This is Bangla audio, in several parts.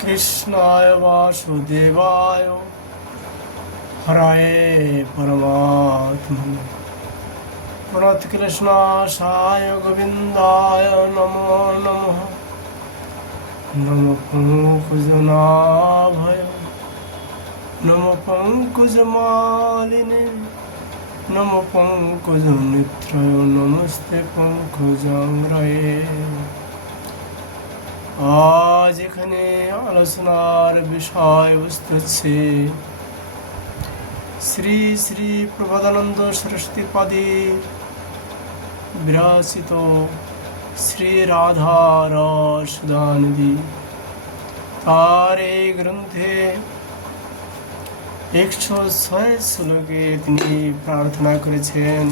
कृष्णाय वासुदेवाय हराय परमात्मने प्रणतकृष्णाशाय गोविन्दाय नमो नमः। नमो पंकजनाभय नमो पंकजमालिने नमो पंकजमित्रय नमस्ते पंकजांग्रये। আজ এখানে আলোচনার বিষয়বস্তু হচ্ছে শ্রী শ্রী প্রবোধানন্দ সরস্বতী পাদের বিরচিত শ্রী রাধা রসদানদি। তার এই গ্রন্থে 106 শ্লোকে তিনি প্রার্থনা করেছেন,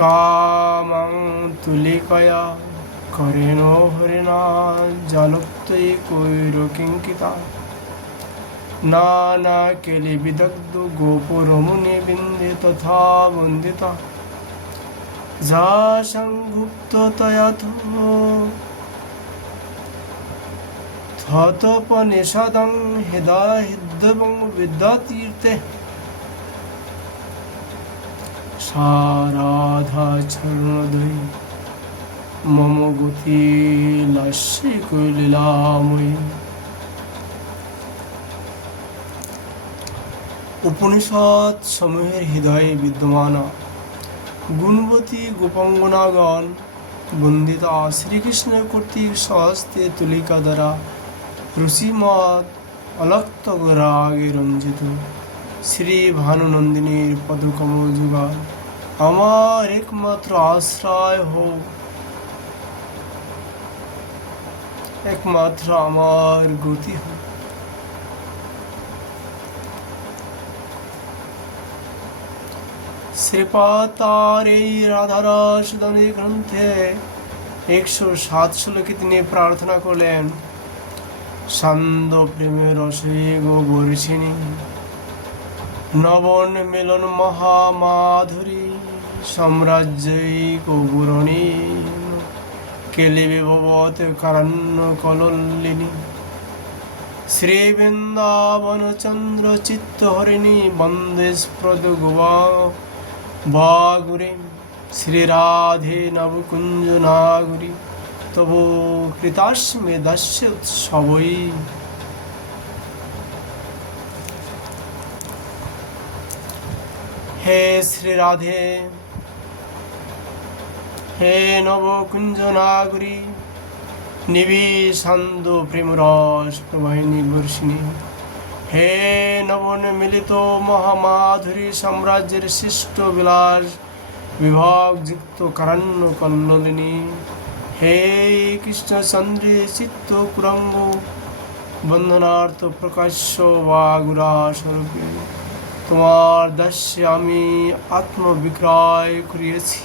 কামাং তুলিকয়া করেন হরিণা জালপ্তই কৈর কিঙ্কিতা নানা কেলি বিদগ্ধ গোপুরমুনি বিন্দে তথা বন্দিতা যা সংভুক্ত তয়াথ থতোপনিষদং হৃদয়ং বিদ্যাতীর্থে সারাধা চরণোদয় মম গতি লাস্যে কৈলীলাময়ী। উপনিষদ সমূহের হৃদয়ে বিদ্যমান গুণবতী গোপাঙ্গনাগণ বন্দিতা শ্রীকৃষ্ণ কর্তৃক স্বহস্তে তুলিকা দ্বারা রুচিমত অলক্ত রাগে রঞ্জিত শ্রী ভানুনন্দিনীর পদকমল যুগল আমার একমাত্র আশ্রয় হোক, একমাত্র আমার গতি হোক। শ্রীপাদ তার এই রাধারসদানী গ্রন্থে 107 শ্লোকে তিনি প্রার্থনা করলেন, সান্দ প্রেমের রসে গো বর্ষিণী নবন মিলন মহামাধুরী সাম্রাজ্যই কবুরণী কেলি বিভবত কারণ্য কললিনী শ্রী বৃন্দাবন চন্দ্র চিত্ত হরিণী বন্দে স্প্রদ গোবা বাগুরে শ্রী রাধে নবকুঞ্জ নাগুরি তবু কৃতাস্মে দাস্য উৎসবই। হে শ্রী রাধে, হে নবকুঞ্জ নাগরী নিবিশান্দ প্রেমরস প্রবাহিনী বর্ষিণী, হে নবন মিলিত মহামাধুরী সাম্রাজ্যের শিষ্ট বিলাস বিভাগযুক্ত কারণ্য কল্লোলিনী, হে কৃষ্ণচন্দ্রে চিত্ত কুরঙ্গ বন্দনার্থ প্রকাশ্য বাগুরা স্বরূপে তোমার দাস্যে আমি আত্মবিক্রয় করিয়েছি।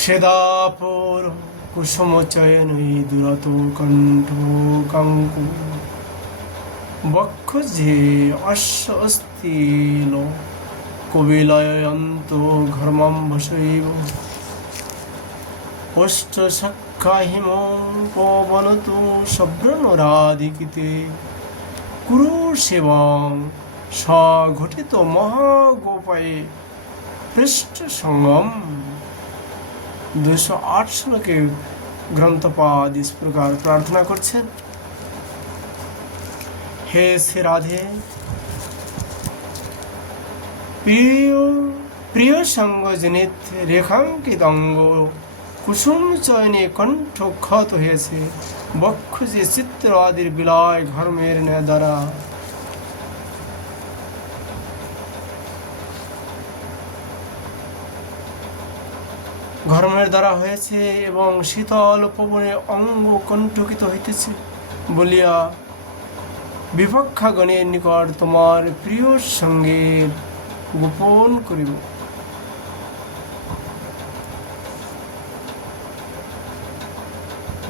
সেদাপুর কুসুম চয়নই দুরত কণ্ঠ কাঙ্কু বক্ষ যে অশ্ব অস্থিল কবিলয়ন্ত ঘর্মম ভসৈব অষ্ট সখ্যা হিম পবনত সব্রনরাধিকিতে কুরু সেবং স্বঘটিত মহাগোপায়ে পৃষ্ঠ সঙ্গম। 208 শ্লোকে গ্রন্থপাদ ইস প্রকার প্রার্থনা করছেন, হে শ্রী রাধে, প্রিয় প্রিয় সঙ্গ জনিত রেখাঙ্কিত অঙ্গ কুসুম চয়নে কণ্ঠ ক্ষত হয়েছে বক্ষ যে চিত্র আদির বিলায় ঘর্মের দ্বারা ঘর্মের দ্বারা হয়েছে এবং শীতল পবনে অঙ্গ কণ্ঠকিত হইতেছে বলিয়া বিপক্ষাগণের নিকট তোমার প্রিয় সঙ্গে গোপন করিব।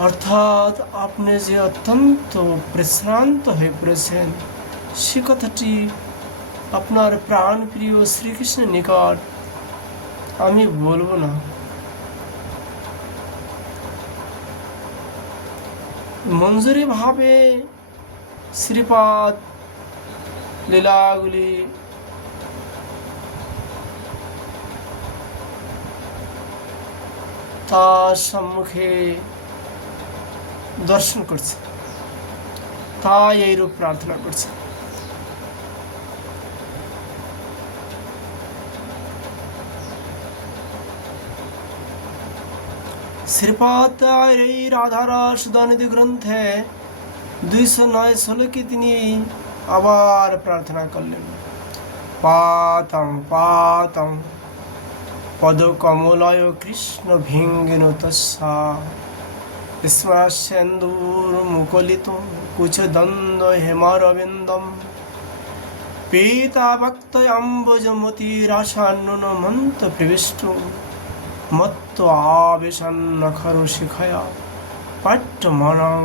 অর্থাৎ আপনি যে অত্যন্ত প্রশ্রান্ত হয়ে পড়েছেন সে কথাটি আপনার প্রাণ প্রিয় শ্রীকৃষ্ণের নিকট আমি বলবো না, মঞ্জুরি ভাবে শ্রীপাদ লীলাগুলি তার সম্মুখে দর্শন করছে, তাই এইরূপ প্রার্থনা করছে। শ্রীপাদ এই রাধারস সুধানিধি গ্রন্থে 209 শ্লোকে তিনি আবার প্রার্থনা করলেন, পাতং পাতং পদকমলয় কৃষ্ণ ভিঙ্গিন তস্যা স্মরাস্যেন্দুর মুকলিত কুচদন্দ হেমারবিন্দম পীতাভক্তম্বুজমতিরাশান্নুন মন্ত প্রবিষ্ট মত্ত আবেশান্নখর শিখয়া পাট্যমানং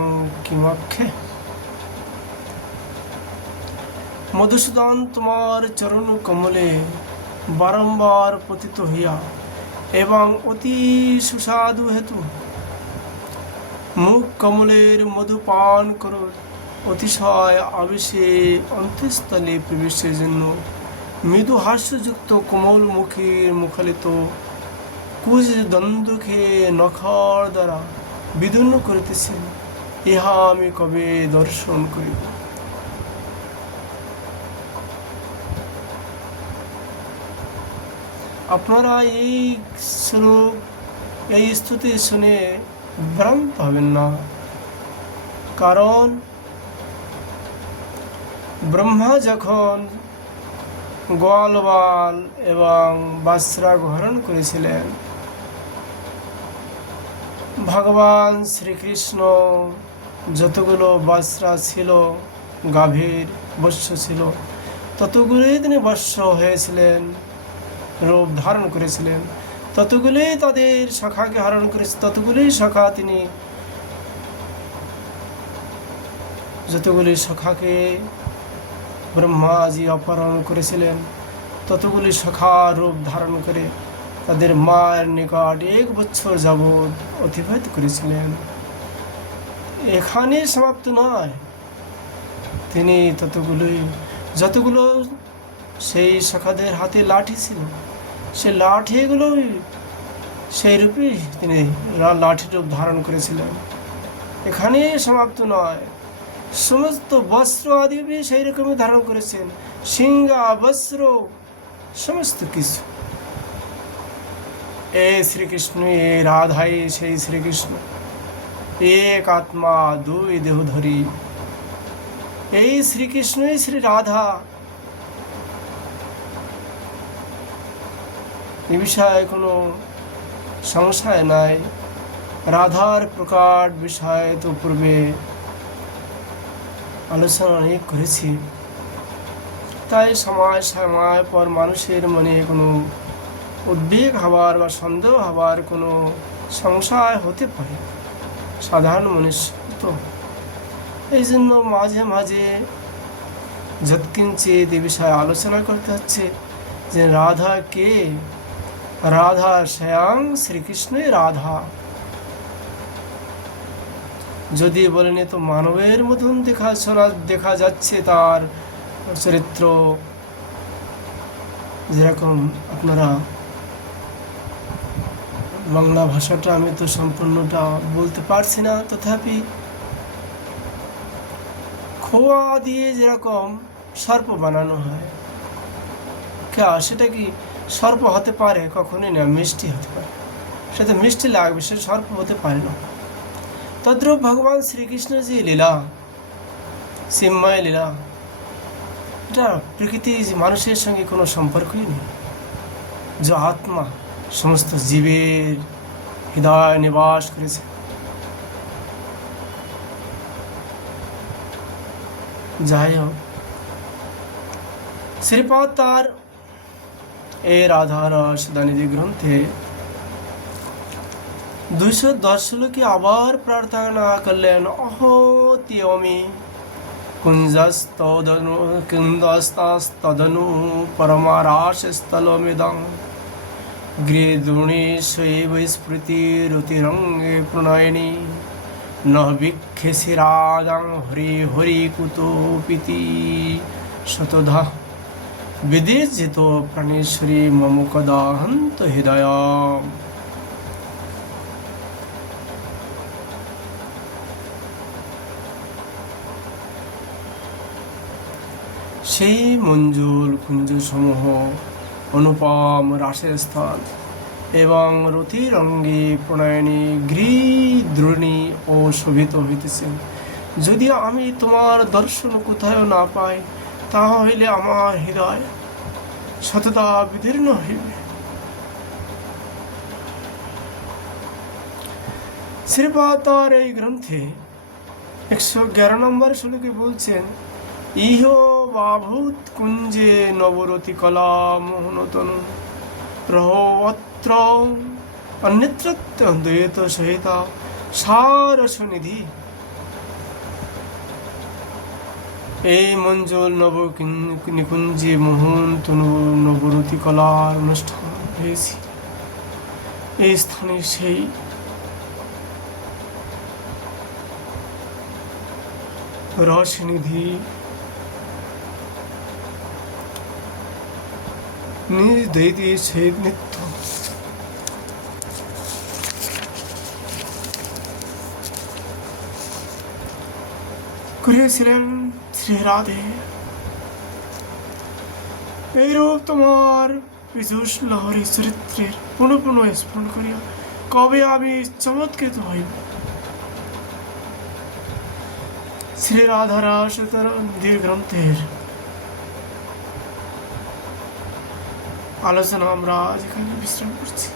কিমক্ষে। মধুসূদন, তোমার চরণ কমলে বারম্বার পতিত হইয়া এবং অতি সুস্বাদু হেতু মুখ কমলের মধু পান করো, অতিশয় আবেশে অন্তঃস্থলে প্রবেশের জন্য মৃদু হাস্যযুক্ত কোমল মুখের মুখালিত কুজ দ্বন্দ্বকে নখর দ্বারা বিদীর্ণ করিতেছেন, ইহা আমি কবে দর্শন করিব। আপনারা এই শ্লোক, এই স্তুতি শুনে ভ্রান্ত হবেন না, কারণ ব্রহ্মা যখন গোয়ালবাল এবং বাসরা হরণ করেছিলেন, ভগবান শ্রীকৃষ্ণ যতগুলো বাসরা ছিল, গাভীর বৎস ছিল, ততগুলোই তিনি বৎস হয়েছিলেন, রূপ ধারণ করেছিলেন, ততগুলোই তাদের সখাকে হরণ করেছে, ততগুলোই সখা তিনি, যতগুলি সখাকে ব্রহ্মাজি অপহরণ করেছিলেন, ততগুলি সখা রূপ ধারণ করে তাদের মায়ের নিকট 1 বছর যাবৎ অতিবাহিত করেছিলেন। এখানে সমাপ্ত নয়, তিনি যতগুলো সেই সখাদের হাতে লাঠি ছিল, সেই লাঠিগুলোই সেই রূপেই তিনি লাঠির রূপ ধারণ করেছিলেন। এখানে সমাপ্ত নয়, সমস্ত বস্ত্র আদি সেই রকমই ধারণ করেছেন, সিংহা বস্ত্র সমস্ত কিছু। এ শ্রীকৃষ্ণ, এ রাধাই সেই শ্রীকৃষ্ণ, এক আত্মা 2 দেহধরী, এই শ্রীকৃষ্ণই শ্রী রাধা। এ বিষয়ে কোনো সংশয় নাই। রাধার প্রকাট বিষয় তো পূর্বে আলোচনা অনেক করেছি, তাই সময় সময় পর মানুষের মনে কোনো উদ্বেগ হবার বা সন্দেহ হবার কোনো সংশয় হতে পারে, সাধারণ মনুষ্য তো। এই জন্য মাঝে মাঝে যৎকিঞ্চিত এ বিষয়ে আলোচনা করতে হচ্ছে যে রাধা কে? রাধা স্বয়ং শ্রীকৃষ্ণই রাধা। যদি বলেন তো মানবের মতন দেখা যাচ্ছে তার চরিত্র, যেরকম আপনারা বাংলা ভাষাটা আমি তো সম্পূর্ণটা বলতে পারছি না, তথাপি খোয়া দিয়ে যেরকম সর্প বানানো হয়, সেটা কি সর্প হতে পারে? কখনোই না, মিষ্টি হতে পারে, সেটা মিষ্টি লাগবে, সে সর্প হতে পারে না। তদ্রূপ ভগবান শ্রীকৃষ্ণের যে লীলা, চিন্ময় লীলা, এটা প্রকৃতি মানুষের সঙ্গে কোনো সম্পর্কই নেই। যে আত্মা সমস্ত জীবের হৃদয় নিবাস করেছে, যাই হোক, শ্রীপাদ তার এই রাধারস দানিধি গ্রন্থে 210 শ্লোকে আবার প্রার্থনা করলেন, অহতি অমি কুঞ্জস্তদনু পরমারাশস্থলমিদং গৃহে দ্রোণী শৈব স্মৃতিরতিরঙ্গে প্রণয়িনী ন বিক্ষেসি রাজাং হরি হরি কুতো পিতি শতধা বিদেশিত প্রাণেশ্বরী মম কদা হন্ত হৃদয়। সেই মঞ্জুল কুঞ্জসমূহ অনুপম রাসের স্থল এবং রতির অঙ্গে প্রণয়নী গৃদ্রণী ও শোভিত হইতেছেন। যদি আমি তোমার দর্শন কোথাও না পাই, তাহা হইলে আমার হৃদয় সততা বিদীর্ণ হইবে। শ্রীপাদ তার এই গ্রন্থে 111 নম্বর শ্লোকে বলছেন, ইহ বাভূত কুঞ্জে নবরতি কলা মোহনতনু রহত্র অন্যত্রত্য দ্বৈত সহিতা সারস নিধি। এই মঞ্জুল নব নিকুঞ্জে মোহন তনু নবরতি কলার অনুষ্ঠান হয়েছে। এই স্থানে সেই রসনিধি নিজ দৈতে সেই নৃত্য করিয়াছিলেন শ্রী রাধে। এইরূপ তোমার পীযূষ লহরী চরিত্রের পুনঃ পুনঃ স্মরণ করিয়া কবে আমি চমৎকৃত হইব। শ্রী রাধারাস নিধি গ্রন্থের আলোচনা আমরা আজ এখানে বিশ্রাম করছি।